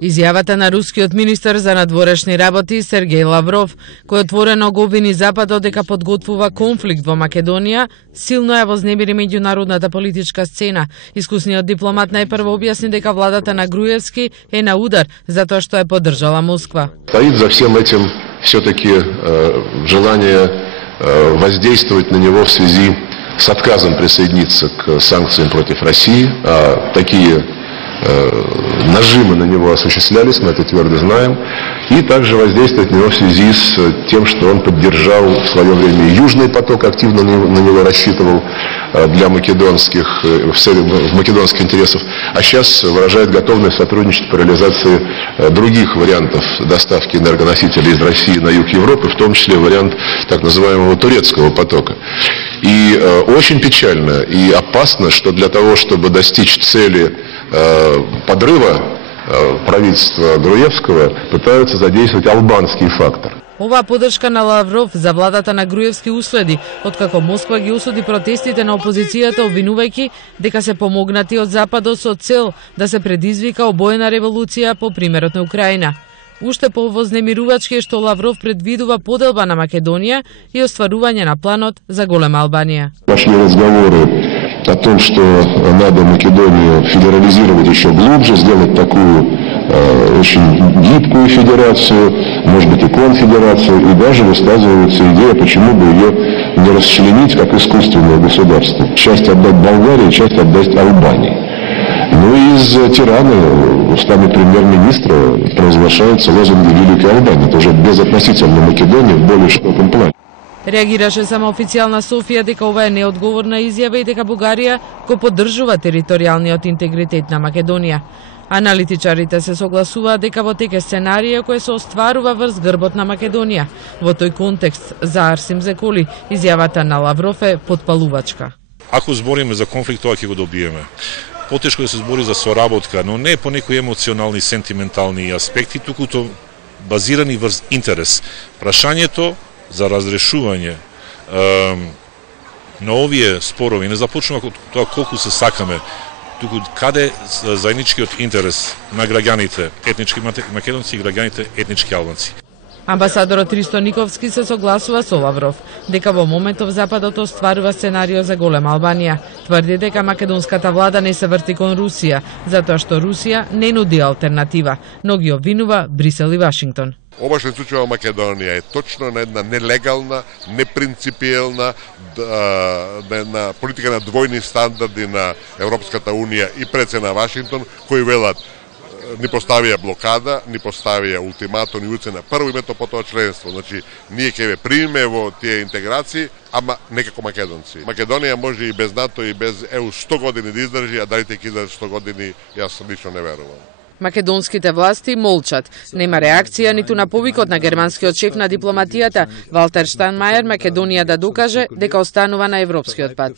Изјавата на рускиот министер за надворешни работи Сергеј Лавров, кој отворено го обвини Западот дека подготвува конфликт во Македонија, силно ја вознемири меѓународната политичка сцена. Искусниот дипломат најпрво објасни дека владата на Груевски е на удар затоа што е поддржала Москва. Стоит за всем этим все-таки желание воздействовать на него в связи с отказом присоединиться к санкциям против России. Такие нажимы на него осуществлялись, мы это твердо знаем, и также воздействовать на него в связи с тем, что он поддержал в свое время Южный поток, активно на него рассчитывал для македонских интересов, а сейчас выражает готовность сотрудничать по реализации других вариантов доставки энергоносителей из России на юг Европы, в том числе вариант так называемого турецкого потока. И очень печально и опасно, что для того, чтобы достичь цели подрыва правительства Груевского, пытаются задействовать албанский фактор. Оваа поддршка на Лавров за владата на Груевски уследи, откако Москва ги осуди протестите на опозицијата, обвинувајќи дека се помогнати од Западот со цел да се предизвика обоена револуција по примерот на Украина. Уште повознемирувачки е што Лавров предвидува поделба на Македонија и остварување на планот за голема Албанија. Пошли разговоры о том, что надо Македонию федерализировать еще глубже, сделать такую очень гибкую федерацию, может быть и конфедерацию, и даже высказывается идея, почему бы ее не расчленить как искусственное государство. Часть отдать Болгарии, часть отдать Албании. Ну и из Тираны устами премьер-министра провозглашаются лозунги Великой Албании. Это уже безотносительно Македонии в более широком плане. Реагираше само официјална Софија дека ова е неодговорна изјава и дека Бугарија го поддржува територијалниот интегритет на Македонија. Аналитичарите се согласуваат дека во тек е сценарија кој се остварува врз грбот на Македонија. Во тој контекст, за Арсим Зеколи, изјавата на Лавров е потпалувачка. Ако збориме за конфликт, тоа ќе го добиеме. Потешко да се збори за соработка, но не по некои емоционални, сентиментални аспекти, туку базирани врз интерес. Прашањето за разрешување на овие спорови не започнува тоа колку се сакаме, туку каде заедничкиот интерес на граѓаните етнички македонци и граѓаните етнички албанци. Амбасадорот Ристо Никовски се согласува со Лавров дека во моментов Западот остварува сценарио за голема Албанија. Тврди дека македонската влада не се врти кон Русија, затоа што Русија не нуди алтернатива, но ги обвинува Брисел и Вашингтон. Ова што се случува во Македонија е точно на една нелегална, непринципиелна една политика на двојни стандарди на Европската Унија и председна Вашингтон, кои велат ни поставија блокада, ни поставија ултиматум и уцена прво името, потоа членство. Значи, ние ќе ве примеме во тие интеграции, ама не како македонци. Македонија може и без НАТО и без ЕУ 100 години да издржи, а дали ќе издржи 100 години, јас лично не верувам. Македонските власти молчат. Нема реакција ниту на повикот на германскиот шеф на дипломатијата Валтер Штајнмајер Македонија да докаже дека останува на европскиот пат.